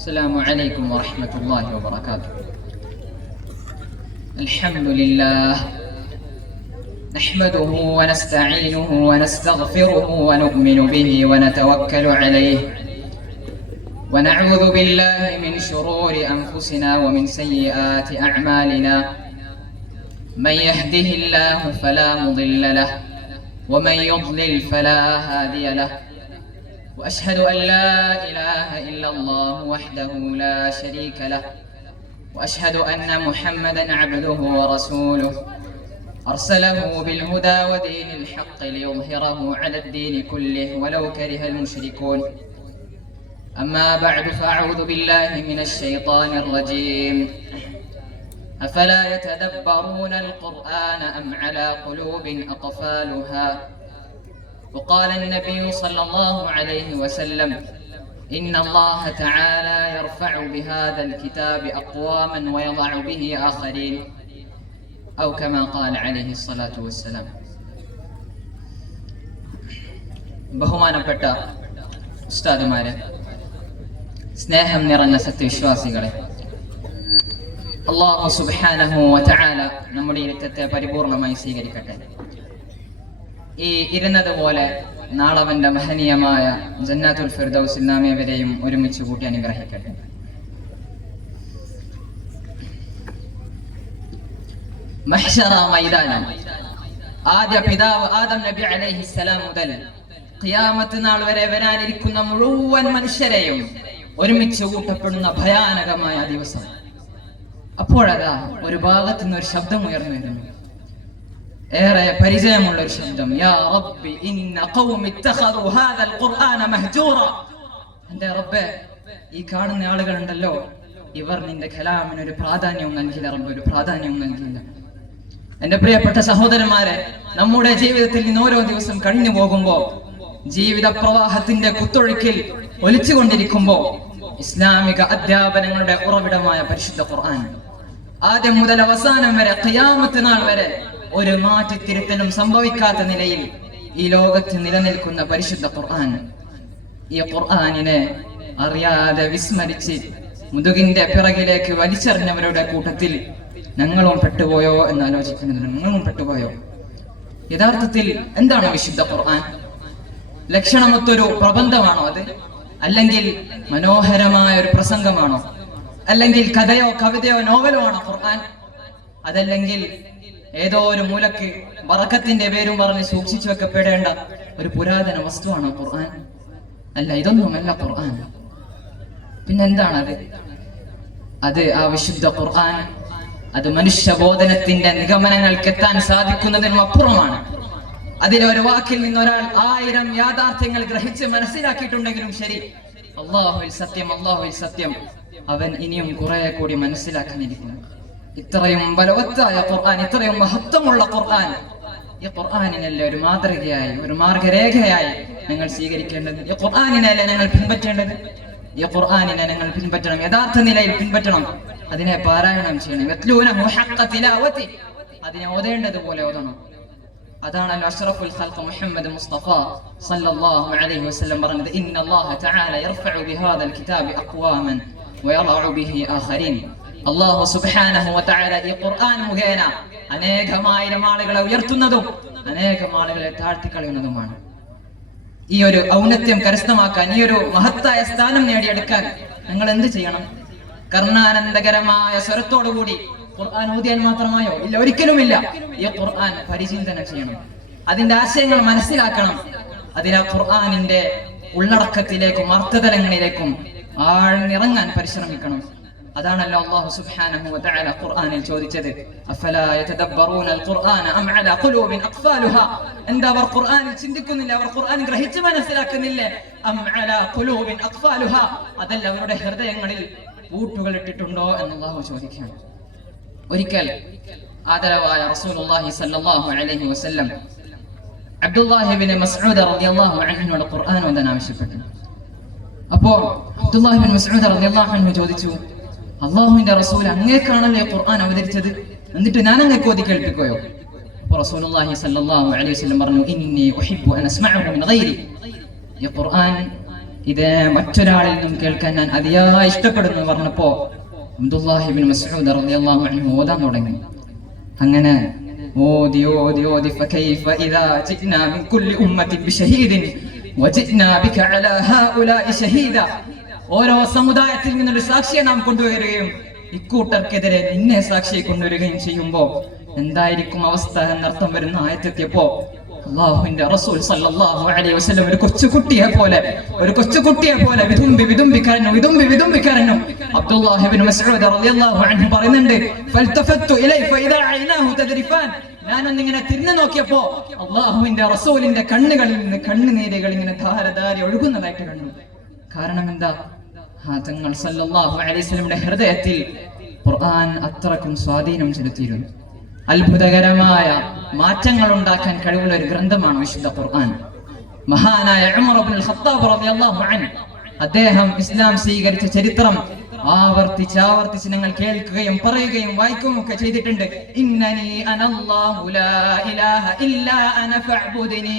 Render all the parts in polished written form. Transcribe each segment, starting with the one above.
السلام عليكم ورحمة الله وبركاته. الحمد لله نحمده ونستعينه ونستغفره ونؤمن به ونتوكل عليه ونعوذ بالله من شرور أنفسنا ومن سيئات أعمالنا. من يهده الله فلا مضل له ومن يضلل فلا هادي له. وأشهد أن لا إله إلا الله وحده لا شريك له وأشهد أن محمدا عبده ورسوله أرسله بالهدى ودين الحق ليظهره على الدين كله ولو كره المشركون. أما بعد فأعوذ بالله من الشيطان الرجيم. أفلا يتدبرون القرآن أم على قلوب أقفالها. وقال النبي صلى الله عليه وسلم إن الله تعالى يرفع بهذا الكتاب أقواما ويضع به آخرين أو كما قال عليه الصلاة والسلام. ബഹുമാനപ്പെട്ട ഉസ്താദുമാരെ, സ്നേഹം നിറഞ്ഞ സത്യവിശ്വാസികളെ, അല്ലാഹു സുബ്ഹാനഹു വ തആല നമ്മുടെ ഇരുത്തത്തെ പരിപൂർണമായി സ്വീകരിക്കട്ടെ. ഈ ഇരുന്നതുപോലെ നാളവന്റെ മഹനീയമായ ജന്നാത്തുൽ ഫിർദൗസിൽ നാം ഏവരെയും ഒരുമിച്ച് കൂട്ടി അനുഗ്രഹിക്കട്ടെ. മഹ്ശറ മൈതാനം, ആദ്യ പിതാവ് ആദം നബി അലൈഹിസ്സലാം മുതൽ ഖിയാമത്ത് നാൾ വരെ വരാനിരിക്കുന്ന മുഴുവൻ മനുഷ്യരെയും ഒരുമിച്ച് കൂട്ടപ്പെടുന്ന ഭയാനകമായ ദിവസം. അപ്പോഴതാ ഒരു ഭാഗത്തു നിന്ന് ഒരു ശബ്ദം ഉയർന്നു വരുന്നു, ഏറെ പരിചയമുള്ള ഒരു ശബ്ദം. യാ റബ്ബി ഇന്ന ഖൗമി ഇത്തഖദു ഹാദൽ ഖുർആന മഹ്ജൂറ. എൻ്റെ റബ്ബേ, ഈ കാണുന്ന ആളുകളുണ്ടല്ലോ, ഇവർ നിന്റെ കലാമിന് ഒരു പ്രാധാന്യവും നൽകില്ല റബ്ബ്, ഒരു പ്രാധാന്യവും നൽകില്ല. എൻ്റെ പ്രിയപ്പെട്ട സഹോദരന്മാരെ, നമ്മുടെ ജീവിതത്തിൽ നിന്ന് ഓരോ ദിവസം കഴിഞ്ഞു പോകുമ്പോ, ജീവിത പ്രവാഹത്തിന്റെ കുത്തൊഴുക്കിൽ ഒലിച്ചുകൊണ്ടിരിക്കുമ്പോ, ഇസ്ലാമിക അധ്യാപനങ്ങളുടെ ഉറവിടമായ പരിശുദ്ധ ഖുർആൻ ആദ്യം മുതൽ അവസാനം വരെ ഖിയാമത്ത് നാൾ വരെ ഒരു മാറ്റിത്തിരുത്തലും സംഭവിക്കാത്ത നിലയിൽ ഈ ലോകത്ത് നിലനിൽക്കുന്ന പരിശുദ്ധ ഖുർആൻ, ഈ ഖുർആനിനെ അറിയാതെ വിസ്മരിച്ച് മുതുകിന്റെ പിറകിലേക്ക് വലിച്ചെറിഞ്ഞവരുടെ കൂട്ടത്തിൽ ഞങ്ങളും പെട്ടുപോയോ എന്ന് ആലോചിക്കുന്നത്. ഞങ്ങളും പെട്ടുപോയോ? യഥാർത്ഥത്തിൽ എന്താണ് വിശുദ്ധ ഖുർആൻ? ലക്ഷണമൊത്തൊരു പ്രബന്ധമാണോ അത്? അല്ലെങ്കിൽ മനോഹരമായ ഒരു പ്രസംഗമാണോ? അല്ലെങ്കിൽ കഥയോ കവിതയോ നോവലോ ആണോ ഖുർആൻ? അതല്ലെങ്കിൽ ഏതോ ഒരു മൂലക്ക് ബറക്കത്തിന്റെ പേരും പറഞ്ഞ് സൂക്ഷിച്ചു വെക്കപ്പെടേണ്ട ഒരു പുരാതന വസ്തുവാണോ ഖുർആൻ? അല്ല, ഇതൊന്നുമല്ല ഖുർആൻ. പിന്നെന്താണത്? അത് ആ വിശുദ്ധ ഖുർആൻ അത് മനുഷ്യബോധനത്തിന്റെ നിഗമനങ്ങൾക്ക് എത്താൻ സാധിക്കുന്നതിനും അപ്പുറമാണ്. അതിലൊരു വാക്കിൽ നിന്ന് ഒരാൾ 1000 യാഥാർത്ഥ്യങ്ങൾ ഗ്രഹിച്ച് മനസ്സിലാക്കിയിട്ടുണ്ടെങ്കിലും ശരി, അല്ലാഹുവിൽ സത്യം, അല്ലാഹുവിൽ സത്യം, അവൻ ഇനിയും കുറെ കൂടി മനസ്സിലാക്കാനിരിക്കുന്നു. ഇത്രയും ബലവത്തായ ഖുർആൻ, ഇത്രയും മഹത്വമുള്ള ഖുർആൻ, ഈ ഖുർആനിനല്ലേ ഒരു മാതൃകയായി, ഒരു മാർഗരേഖയായി നിങ്ങൾ സ്വീകരിക്കേണ്ടത്? ഈ ഖുർആനിനല്ലേ നിങ്ങൾ പിൻപറ്റേണ്ടത്? ഈ ഖുർആനിനെ നിങ്ങൾ പിൻപറ്റണം, യഥാർത്ഥ നിലയിൽ പിൻപറ്റണം. അതിനെ പാരായണം ചെയ്യണം. യത്ലൂനഹു ഹഖ്ഖ തിലാവതി, അതിനെ ഓതേണ്ടതുപോലെ ഓതണം. അതാണല്ലോ അഷ്റഫുൽ ഖൽഖ് മുഹമ്മദ് മുസ്തഫ സല്ലല്ലാഹു അലൈഹി വസല്ലം പറഞ്ഞത്, ഇന്നല്ലാഹ തആല യർഫഉ ബിഹാദൽ കിതാബി അഖ്വാമൻ വയളഉ ബിഹി ആഖരീൻ. അല്ലാഹു സുബ്ഹാനഹു വ തആല ഈ ഖുർആൻ മുഖേന അനേകമായിരം ആളുകളെ ഉയർത്തുന്നതും അനേകം ആളുകളെ താഴ്ത്തിക്കളയുന്നതുമാണ്. ഈ ഒരു ഔന്നത്യം കരസ്ഥമാക്കാൻ, ഈ ഒരു മഹത്തായ സ്ഥാനം നേടിയെടുക്കാൻ നിങ്ങൾ എന്ത് ചെയ്യണം? കർണാനന്ദകരമായ സ്വരത്തോടുകൂടി ഖുർആൻ ഓതിയാൽ മാത്രമായോ? ഇല്ല, ഒരിക്കലുമില്ല. ഈ ഖുർആൻ പരിചിന്തനം ചെയ്യണം, അതിന്റെ ആശയങ്ങൾ മനസ്സിലാക്കണം. അതിനാ ഖുർആനിന്റെ ഉള്ളടക്കത്തിലേക്കും അർത്ഥതലങ്ങളിലേക്കും ആഴ്ന്നിറങ്ങാൻ പരിശ്രമിക്കണം. അതാണല്ലോ അല്ലാഹു സുബ്ഹാനഹു വ തആല ഖുർആനിൽ ചോദിച്ചത്, അഫലാ യതദബ്ബറൂനൽ ഖുർആന അം അലാ ഖുലൂബിൻ അഖ്ഫാലുഹാ. എന്താ അവർ ഖുർആനിൽ ചിന്തിക്കുന്നില്ല? അവർ ഖുർആൻ ഗ്രഹിച്ച് മനസ്സിലാക്കുന്നില്ലേ? അം അലാ ഖുലൂബിൻ അഖ്ഫാലുഹാ, അതല്ല അവരുടെ ഹൃദയങ്ങളിൽ പൂട്ടുകൾ ഇട്ടിട്ടുണ്ടോ എന്ന് അല്ലാഹു ചോദിക്കുകയാണ്. ഒരിക്കൽ ആദരവായ റസൂലുള്ളാഹി സ്വല്ലല്ലാഹു അലൈഹി വസല്ലം അബ്ദുല്ലാഹി ഇബ്നു മസ്ഊദ് റളിയല്ലാഹു അൻഹുവിനോട് ഖുർആൻ ഓതാൻ ആവശ്യപ്പെട്ടു. അപ്പോൾ അബ്ദുല്ലാഹി ഇബ്നു മസ്ഊദ് റളിയല്ലാഹു അൻഹു ചോദിച്ചു, അല്ലാഹുവിന്റെ റസൂൽ, അങ്ങേക്കാണല്ലേ ഖുർആൻ അവതരിച്ചത്, എന്നിട്ട് ഞാൻ അങ്ങേക്ക് ഓതി കേൾപ്പിക്കുകയോ? അപ്പോൾ റസൂലുള്ളാഹി സ്വല്ലല്ലാഹു അലൈഹി വസല്ലം പറഞ്ഞു, ഇന്നി ഉഹിബ്ബു അൻ അസ്മഅഹു മിൻ ഗൈരി. ഈ ഖുർആൻ ഇതേ മറ്റൊരാളിൽ നിന്നും കേൾക്കാൻ ഞാൻ അതിയായി ഇഷ്ടപ്പെടുന്നു പറഞ്ഞപ്പോ അബ്ദുല്ലാഹി ഇബ്നു മസ്ഊദ് റളിയല്ലാഹു അൻഹു ഓതാൻ തുടങ്ങി. അങ്ങനെ ഓതി ഓതി ഓതി ഫകൈഫ ഇദാ ജിനാ മിൻ കുല്ലി ഉമ്മത്തിൻ ബിശഹീദിൻ വജിനാ ബിക അലാ ഹൗലാഇ ഷഹീദ. ഓരോ സമുദായത്തിൽ നിന്നൊരു സാക്ഷിയെ നാം കൊണ്ടുവരികയും ഇക്കൂട്ടർക്കെതിരെ നിന്നെ സാക്ഷിയെ കൊണ്ടുവരികയും ചെയ്യുമ്പോ എന്തായിരിക്കും അവസ്ഥ എന്നർത്ഥം വരുന്ന ആയത്തെത്തിയപ്പോ അല്ലാഹുവിന്റെ റസൂൽ സല്ലല്ലാഹു അലൈഹി വസല്ലം ഒരു കൊച്ചുകുട്ടിയെ പോലെ വിതുമ്പി കരഞ്ഞു. അബ്ദുല്ലാഹി ഇബ്നു മസ്ഊദ് റളിയല്ലാഹു അൻഹു പറയുന്നുണ്ട്, ഫൽതഫത്തു ഇലൈ ഫഇദാ ഐനാഹു തദ്രിഫാൻ. ഞാനൊന്നിങ്ങനെ തിരിഞ്ഞു നോക്കിയപ്പോ അല്ലാഹുവിന്റെ റസൂലിന്റെ കണ്ണുകളിൽ നിന്ന് കണ്ണുനീരുകൾ ഇങ്ങനെ ധാരധാരി ഒഴുകുന്നതായിട്ട് കണ്ടു. കാരണം എന്താ? തങ്ങൾ സല്ലല്ലാഹു അലൈഹി വസല്ലമയുടെ ഹൃദയത്തിൽ ഖുർആൻ അത്രക്കും സ്വാധീനം ചെലുത്തിയിരുന്നു. അത്ഭുതകരമായ മാറ്റങ്ങൾ ഉണ്ടാക്കാൻ കഴിവുള്ള ഒരു ഗ്രന്ഥമാണ് വിശുദ്ധ ഖുർആൻ. മഹാനായ ഉമർ ഇബ്നുൽ ഖത്താബ് റളിയല്ലാഹു അൻഹു അദ്ദേഹം ഇസ്ലാം സ്വീകരിച്ച ചരിത്രം ആവർത്തിച്ച് ഞങ്ങൾ കേൾക്കുകയും പറയുകയും വായിക്കുകയും ഒക്കെ ചെയ്തിട്ടുണ്ട്. ഇന്നനി അനല്ലാഹു ലാ ഇലാഹ ഇല്ലാ അന ഫഅബ്ദുനി,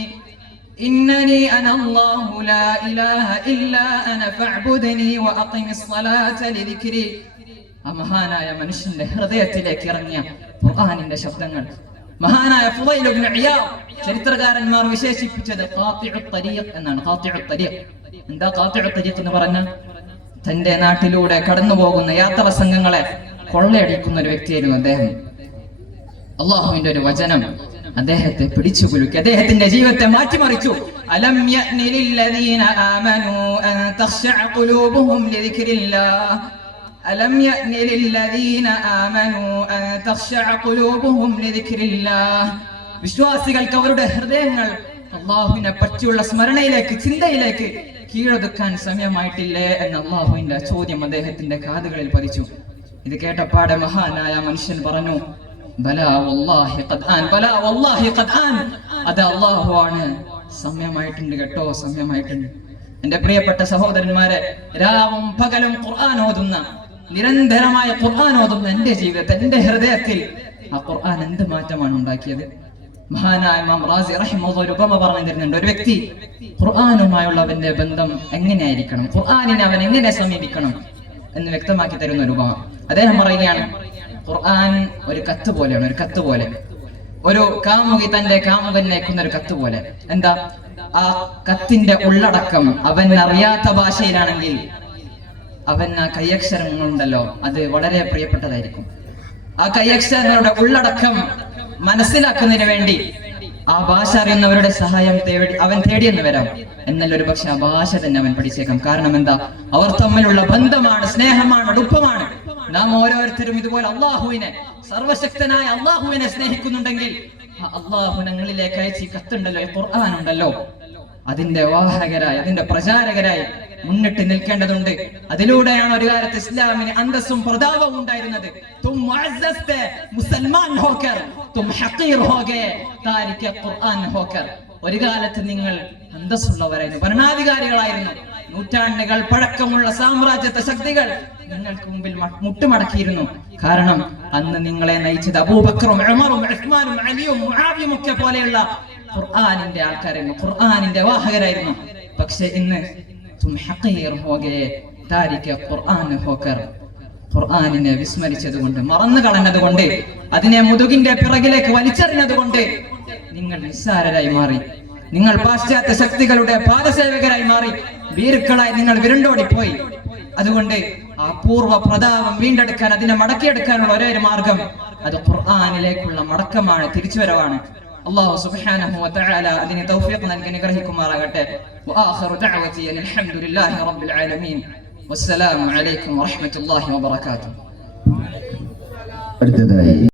ഇന്നനി അനല്ലാഹു ലാ ഇലാഹ ഇല്ലാ അന ഫഅബ്ദുനി വഅഖിമിസ് സ്വലാത ലിദിക്രി. ആ മഹാനായ മനുഷ്യന്റെ ഹൃദയത്തിലേക്ക് ഇറങ്ങിയ ഖുർആനിന്റെ ശബ്ദങ്ങൾ മഹാനായ ഫുളൈൽ ഇബ്നു ഇയാദ് ചരിത്രകാരന്മാർ വിശേഷിപ്പിച്ചത് ഖാതിഉത് തരീഖ് എന്നാണ്. ഖാതിഉത് തരീഖ് എന്താ? ഖാതിഉത് തരീഖ് എന്ന് പറഞ്ഞാൽ തന്റെ നാട്ടിലൂടെ കടന്നു പോകുന്ന യാത്രാ സംഘങ്ങളെ കൊള്ളയടിക്കുന്ന ഒരു വ്യക്തിയായിരുന്നു അദ്ദേഹം. അല്ലാഹുവിന്റെ ഒരു വചനം അദ്ദേഹത്തെ പിടിച്ചുകുലുക്കി, അദ്ദേഹത്തിന്റെ ജീവിതത്തെ മാറ്റിമറിച്ചു. അലം യഅനി ലില്ലദീന ആമനൂ അൻ തഖ്ശഅ ഖുലൂബുഹും ലിദിക്രില്ലാഹ്, അലം യഅനി ലില്ലദീന ആമനൂ അൻ തഖ്ശഅ ഖുലൂബുഹും ലിദിക്രില്ലാഹ്. വിശ്വാസികൾക്ക് അവരുടെ ഹൃദയങ്ങൾ അല്ലാഹുവിനെ പറ്റിയുള്ള സ്മരണയിലേക്ക്, ചിന്തയിലേക്ക് കീഴൊതുക്കാൻ സമയമായിട്ടില്ലേ എന്ന അല്ലാഹുവിന്റെ ചോദ്യം അദ്ദേഹത്തിന്റെ കാതുകളിൽ പതിച്ചു. ഇത് കേട്ടപ്പാടെ മഹാനായ മനുഷ്യൻ പറഞ്ഞു, ബലാ വല്ലാഹി ഖദ് ആൻ, ബലാ വല്ലാഹി ഖദ് ആൻ. അത് അല്ലാഹുവാണ്, സമയമായിട്ടുണ്ട് കേട്ടോ, സമയമായിട്ടുണ്ട്. എന്റെ പ്രിയപ്പെട്ട സഹോദരന്മാരെ, രാവും പകലും ഖുർആൻ ഓതുന്ന, നിരന്തരമായ ഖുർആൻ ഓതുന്ന എന്റെ ജീവിതത്തിൽ, എന്റെ ഹൃദയത്തിൽ ആ ഖുർആൻ എന്ത് മാറ്റമാണ് ഉണ്ടാക്കിയത്? മഹാനായ ഇമാം റാസി റഹിമഹുല്ലാഹ് ഒരു ഉപമ പറഞ്ഞു തരുന്നുണ്ട്. ഒരു വ്യക്തി ഖുർആനുമായുള്ളവന്റെ ബന്ധം എങ്ങനെയായിരിക്കണം, ഖുർആനിനെ അവൻ എങ്ങനെ സമീപിക്കണം എന്ന് വ്യക്തമാക്കി തരുന്ന ഒരു ഉപമ. അദ്ദേഹം പറയുകയാണ്, ഖുർആൻ ഒരു കത്ത് പോലെയാണ്, ഒരു കത്ത് പോലെ. ഒരു കാമുകി തന്റെ കാമുകനേക്കുന്ന ഒരു കത്ത് പോലെ. എന്താ? ആ കത്തിന്റെ ഉള്ളടക്കം അവൻ അറിയാത്ത ഭാഷയിലാണെങ്കിൽ അവൻ ആ കൈയക്ഷരങ്ങളുണ്ടല്ലോ അത് വളരെ പ്രിയപ്പെട്ടതായിരിക്കും. ആ കൈയക്ഷരങ്ങളുടെ ഉള്ളടക്കം മനസ്സിലാക്കുന്നതിന് വേണ്ടി ആ ഭാഷ അറിയുന്നവരുടെ സഹായം അവൻ തേടിയെന്ന് വരാം. എന്നാൽ ഒരു പക്ഷെ ആ ഭാഷ തന്നെ അവൻ പഠിച്ചേക്കാം. കാരണം എന്താ? അവർ തമ്മിലുള്ള ബന്ധമാണ്, സ്നേഹമാണ്, അടുപ്പമാണ്. നാം ഓരോരുത്തരും ഇതുപോലെ അള്ളാഹുവിനെ, സർവശക്തനായ അള്ളാഹുവിനെ സ്നേഹിക്കുന്നുണ്ടെങ്കിൽ അള്ളാഹു ഞങ്ങളിലേക്ക് അയച്ച് ഈ കത്തുണ്ടല്ലോ, ഈ ഖുർആൻ ഉണ്ടല്ലോ, അതിന്റെ വാഹകരായി, അതിന്റെ പ്രചാരകരായി മുന്നിട്ട് നിൽക്കേണ്ടതുണ്ട്. അതിലൂടെയാണ് ഒരു കാലത്ത് ഇസ്ലാമിന് അന്തസ്സും പ്രതാപവും ഉണ്ടായിരുന്നത്. തും മുഅസ്സസ്തെ മുസൽമാൻ ഹോക്കർ, തും ഹഖീർ ഹോഗേ താരിഖെ ഖുർആൻ ഹോക്കർ. ഒരു കാലത്ത് നിങ്ങൾ അന്തസ്സുള്ളവരായിരുന്നു, ഭരണാധികാരികളായിരുന്നു. നൂറ്റാണ്ടുകൾ പഴക്കമുള്ള സാമ്രാജ്യത്വ ശക്തികൾ നിങ്ങൾക്ക് മുമ്പിൽ മുട്ടുമടക്കിയിരുന്നു. കാരണം അന്ന് നിങ്ങളെ നയിച്ചത് അബൂബക്കറും ഉമറും ഉസ്മാനും അലിയും മുആവിയും ഒക്കെ പോലെയുള്ള ഖുർആനിന്റെ ആൾക്കാരായിരുന്നു, ഖുർആനിന്റെ വാഹകരായിരുന്നു. പക്ഷെ ഇന്ന് തും ഹഖീർ ഹോഗേ താരിഖെ ഖുർആൻ ഹോക്കർ. ഖുർആനിനെ വിസ്മരിച്ചതുകൊണ്ട്, മറന്നു കളഞ്ഞതുകൊണ്ട്, അതിനെ മുതുകിന്റെ പിറകിലേക്ക് വലിച്ചെറിഞ്ഞതുകൊണ്ട് നിങ്ങൾ നിസ്സാരരായി മാറി. നിങ്ങൾ പാശ്ചാത്യ ശക്തികളുടെ പാദസേവകരായി മാറി. ഭീരുക്കളായി നിങ്ങൾ വിരണ്ടോടിപ്പോയി. അതുകൊണ്ട് ആ പൂർവ്വ പ്രതാപം വീണ്ടെടുക്കാൻ, അതിനെ മടക്കിയെടുക്കാനുള്ള ഒരേ ഒരു മാർഗം അത് ഖുർആനിലേക്കുള്ള മടക്കമാണ്, തിരിച്ചുവരവാണ്. അല്ലാഹു സുബ്ഹാനഹു വ തആല അതിനെ തൗഫീഖ് നൽകി അനുഗ്രഹിക്കുമാറാകട്ടെ. വആഖിറു ദഅവതി അൽഹംദുലില്ലാഹി റബ്ബിൽ ആലമീൻ. വസ്സലാമു അലൈക്കും വറഹ്മത്തുള്ളാഹി വബറകാതുഹു.